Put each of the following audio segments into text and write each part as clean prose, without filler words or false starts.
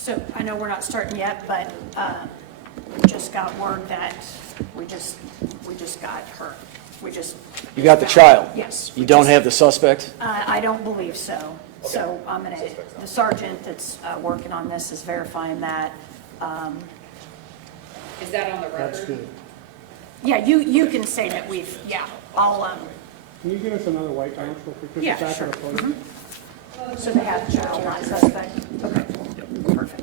So I know we're not starting yet, but we just got word that we just got her. You got the child? Yes. You don't have the suspect? I don't believe so. So I'm gonna, the sergeant that's working on this is verifying that. Is that on the record? That's good. Yeah, you can say that we've, yeah, I'll, Can you give us another white bounce real quick? Just Yeah, the back sure. of the photo? so they have the child, not suspect. Okay, perfect.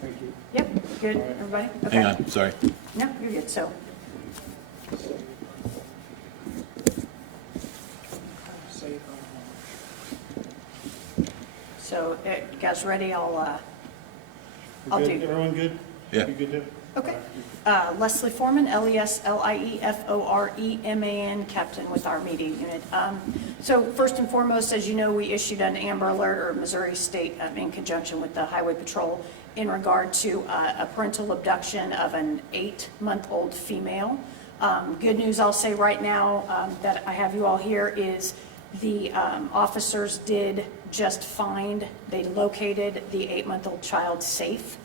Thank you. Yep, good, everybody? Okay. Hang on, sorry. No, you're good, so. So, you guys ready? I'll Good? do. Everyone good? Yeah. You good too? Okay. Leslie Foreman, Leslieforeman, captain with our media unit. So first and foremost, as you know, we issued an Amber Alert, or Missouri State, in conjunction with the Highway Patrol, in regard to a parental abduction of an 8-month-old female. Good news I'll say right now that I have you all here is the officers did just find, they located the 8-month-old child safe.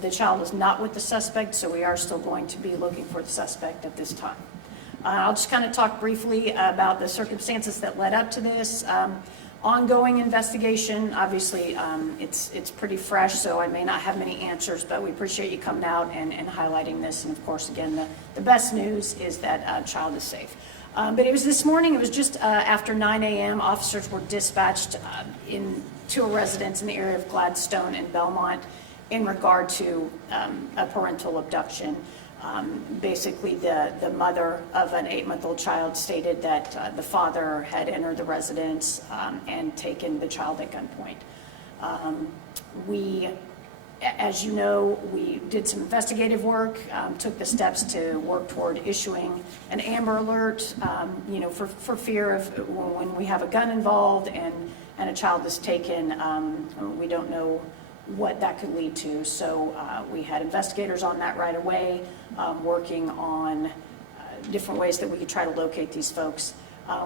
The child is not with the suspect, so we are still going to be looking for the suspect at this time. I'll just kind of talk briefly about the circumstances that led up to this. Ongoing investigation, obviously it's pretty fresh, so I may not have many answers, but we appreciate you coming out and highlighting this. And of course, again, the best news is that child is safe. But it was this morning, it was just after 9 a.m., officers were dispatched to a residence in the area of Gladstone and Belmont in regard to a parental abduction. Basically, the mother of an 8-month-old child stated that the father had entered the residence and taken the child at gunpoint. As you know, we did some investigative work, took the steps to work toward issuing an Amber Alert, for fear of when we have a gun involved and a child is taken, we don't know what that could lead to. So we had investigators on that right away, working on different ways that we could try to locate these folks.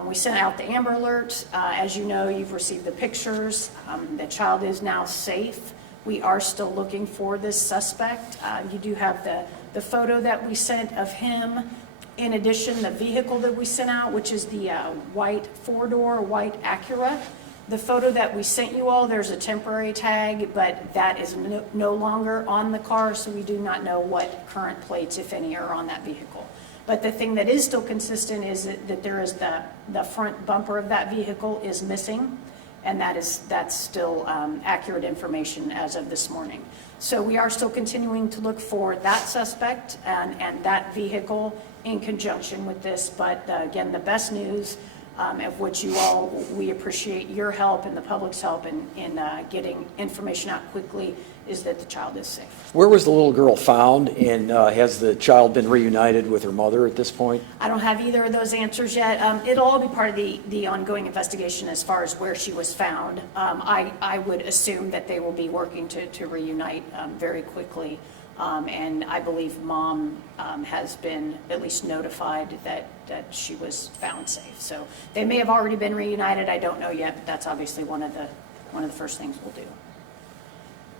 We sent out the Amber Alert. As you know, you've received the pictures. The child is now safe. We are still looking for this suspect. You do have the photo that we sent of him. In addition, the vehicle that we sent out, which is the white 4-door white Acura. The photo that we sent you all, there's a temporary tag, but that is no longer on the car, so we do not know what current plates, if any, are on that vehicle. But the thing that is still consistent is that there is the front bumper of that vehicle is missing, and that's still accurate information as of this morning. So we are still continuing to look for that suspect and that vehicle in conjunction with this, but again, the best news, of which we appreciate your help and the public's help in getting information out quickly, is that the child is safe. Where was the little girl found, and has the child been reunited with her mother at this point? I don't have either of those answers yet. It'll all be part of the ongoing investigation as far as where she was found. I would assume that they will be working to reunite very quickly. And I believe mom has been at least notified that she was found safe. So they may have already been reunited. I don't know yet, but that's obviously one of the first things we'll do.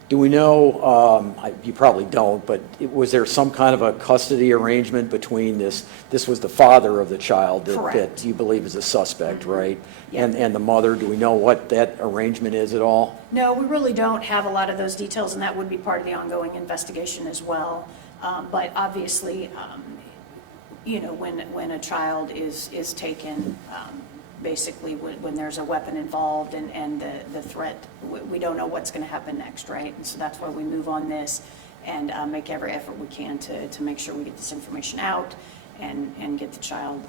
Do we know, you probably don't, but was there some kind of a custody arrangement between this was the father of the child that you believe is a suspect, mm-hmm. right? Yeah. And the mother, do we know what that arrangement is at all? No, we really don't have a lot of those details, and that would be part of the ongoing investigation as well. But obviously, when a child is taken, basically when there's a weapon involved and the threat, we don't know what's going to happen next, right? And so that's why we move on this and make every effort we can to make sure we get this information out and get the child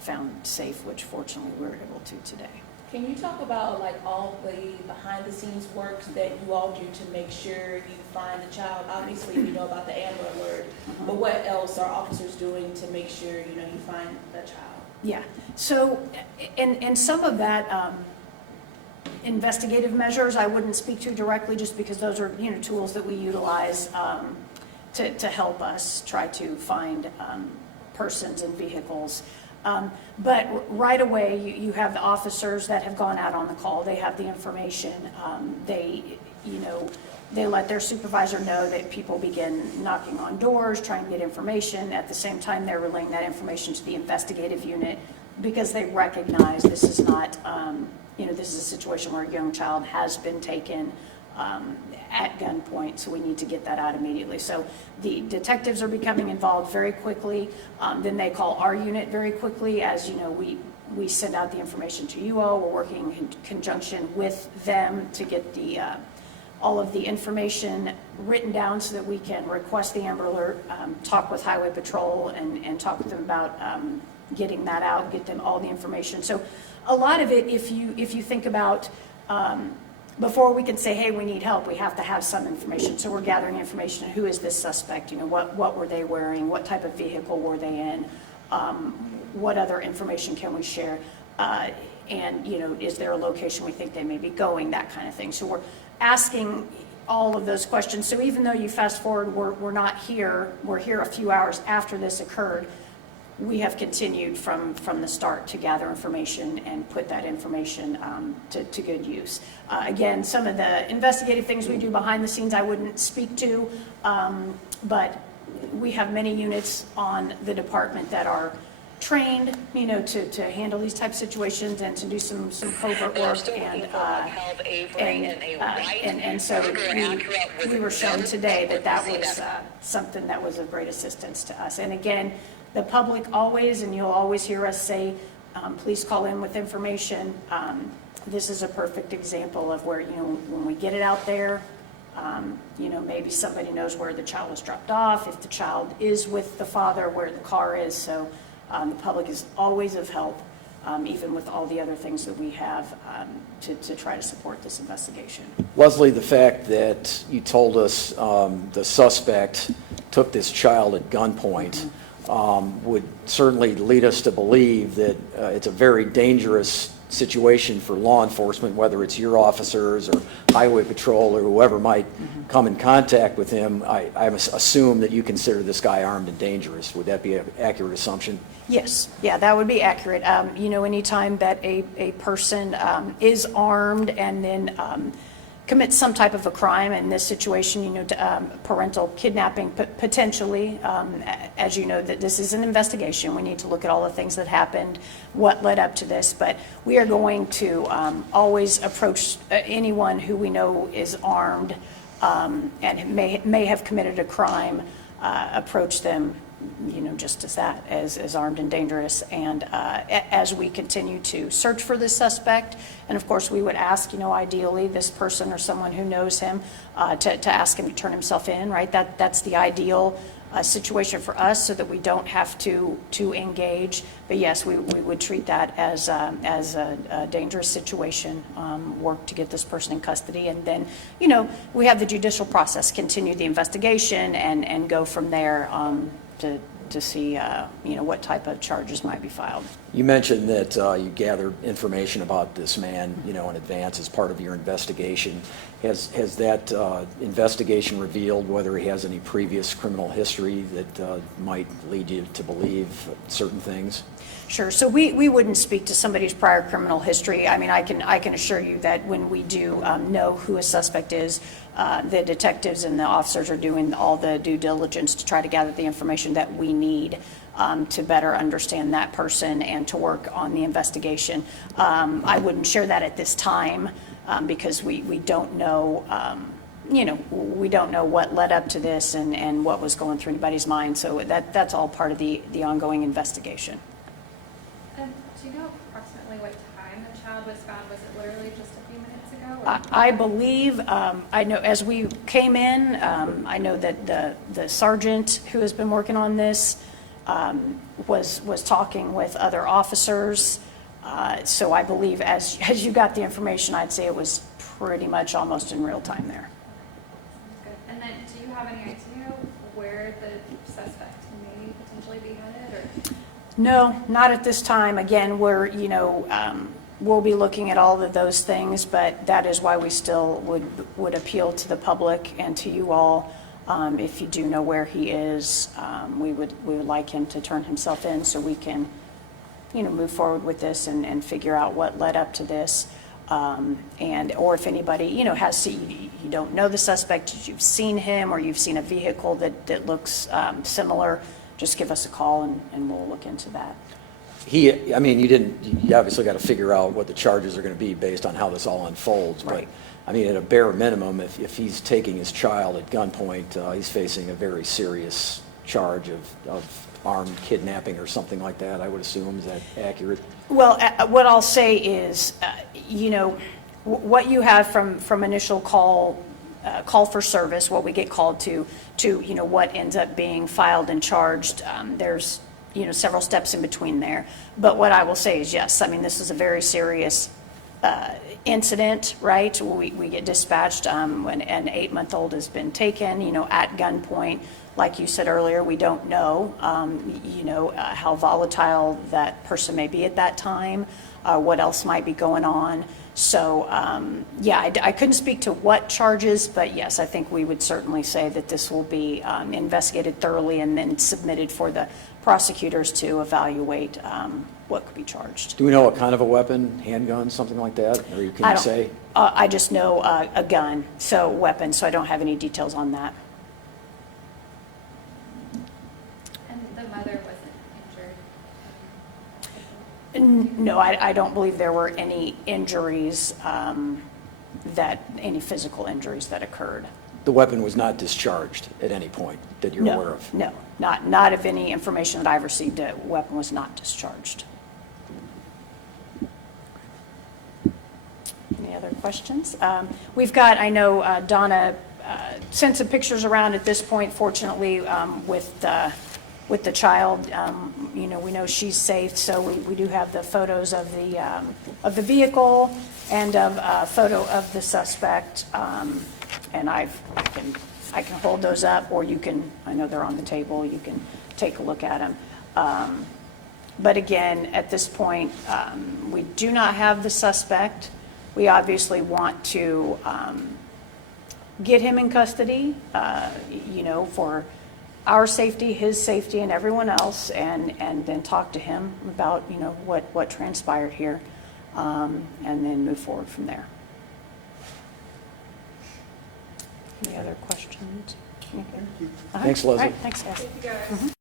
found safe, which fortunately we're able to today. Can you talk about all the behind the scenes work that you all do to make sure you find the child? Obviously we know about the Amber Alert, mm-hmm. but what else are officers doing to make sure you find the child? Yeah, so, and some of that investigative measures I wouldn't speak to directly, just because those are, tools that we utilize to help us try to find persons and vehicles. But right away, you have the officers that have gone out on the call. They have the information. they let their supervisor know that people begin knocking on doors, trying to get information. At the same time, they're relaying that information to the investigative unit because they recognize this is not, this is a situation where a young child has been taken at gunpoint, so we need to get that out immediately. So the detectives are becoming involved very quickly. Then they call our unit very quickly. As you know, we send out the information to you all. We're working in conjunction with them to get all of the information written down so that we can request the Amber Alert, talk with Highway Patrol, and talk with them about getting that out, get them all the information. So a lot of it, if you think about, before we can say, hey, we need help, we have to have some information. So we're gathering information. Who is this suspect? What were they wearing? What type of vehicle were they in? What other information can we share? And, is there a location we think they may be going? That kind of thing. So we're asking all of those questions. So even though you fast forward, we're not here, we're here a few hours after this occurred, we have continued from the start to gather information and put that information to good use. Again, some of the investigative things we do behind the scenes I wouldn't speak to, but we have many units on the department that are trained, to handle these type of situations and to do some covert work, and so we were shown today that was something that was of great assistance to us. And again, the public always, and you'll always hear us say, please call in with information. This is a perfect example of where, when we get it out there, maybe somebody knows where the child was dropped off, if the child is with the father, where the car is. So the public is always of help, even with all the other things that we have to try to support this investigation. Leslie, the fact that you told us the suspect took this child at gunpoint would certainly lead us to believe that it's a very dangerous situation for law enforcement, whether it's your officers or Highway Patrol or whoever might come in contact with him. I assume that you consider this guy armed and dangerous. Would that be an accurate assumption? Yes, yeah, that would be accurate. Anytime that a person is armed and then commits some type of a crime, in this situation, parental kidnapping potentially, as you know, that this is an investigation. We need to look at all the things that happened, what led up to this, but we are going to always approach anyone who we know is armed and may have committed a crime, approach them just as that, as armed and dangerous. And as we continue to search for this suspect, and of course we would ask, ideally this person or someone who knows him to ask him to turn himself in, right? That's the ideal situation for us, so that we don't have to engage. But yes, we would treat that as a dangerous situation, work to get this person in custody, and then we have the judicial process, continue the investigation, and go from there to see what type of charges might be filed. You mentioned that you gathered information about this man in advance as part of your investigation. Has that investigation revealed whether he has any previous criminal history that might lead you to believe certain things? Sure. So we wouldn't speak to somebody's prior criminal history. I mean, I can assure you that when we do know who a suspect is, the detectives and the officers are doing all the due diligence to try to gather the information that we need to better understand that person and to work on the investigation. I wouldn't share that at this time because we don't know. We don't know what led up to this and what was going through anybody's mind. So that's all part of the ongoing investigation. Do you know approximately what time the child was found? Was it literally just a few minutes ago? I believe, I know as we came in, I know that the sergeant who has been working on this was talking with other officers. So I believe as you got the information, I'd say it was pretty much almost in real time there. Sounds good. And then do you have any idea where the suspect may potentially be headed? Or? No, not at this time. Again, we're, we'll be looking at all of those things, but that is why we still would appeal to the public and to you all. If you do know where he is, we would like him to turn himself in so we can, move forward with this and figure out what led up to this. or if anybody, you don't know the suspect, you've seen him, or you've seen a vehicle that looks similar, just give us a call and we'll look into that. You obviously got to figure out what the charges are going to be based on how this all unfolds. Right. But, at a bare minimum, if he's taking his child at gunpoint, he's facing a very serious charge of armed kidnapping or something like that, I would assume. Is that accurate? Well, what I'll say is, what you have from initial call for service, what we get called to what ends up being filed and charged, there's several steps in between there. But what I will say is, yes, this is a very serious incident, right? We get dispatched when an 8-month-old has been taken, at gunpoint. Like you said earlier, we don't know, how volatile that person may be at that time, what else might be going on. So, I couldn't speak to what charges, but yes, I think we would certainly say that this will be investigated thoroughly and then submitted for the prosecutors to evaluate what could be charged. Do we know what kind of a weapon, handgun, something like that? Or can you say? I just know a gun, so weapon, so I don't have any details on that. And the mother wasn't injured? No, I don't believe there were any injuries, any physical injuries that occurred. The weapon was not discharged at any point that you're aware of? No, not of any information that I've received, a weapon was not discharged. Any other questions? We've got, I know Donna sent some pictures around at this point, fortunately, with the child. We know she's safe, so we do have the photos of the vehicle and of a photo of the suspect. And I can hold those up, or you can, I know they're on the table, you can take a look at them. But again, at this point, we do not have the suspect. We obviously want to get him in custody, for our safety, his safety, and everyone else, and then talk to him about, what transpired here, and then move forward from there. Any other questions? Thanks, Leslie. All right, thanks, guys.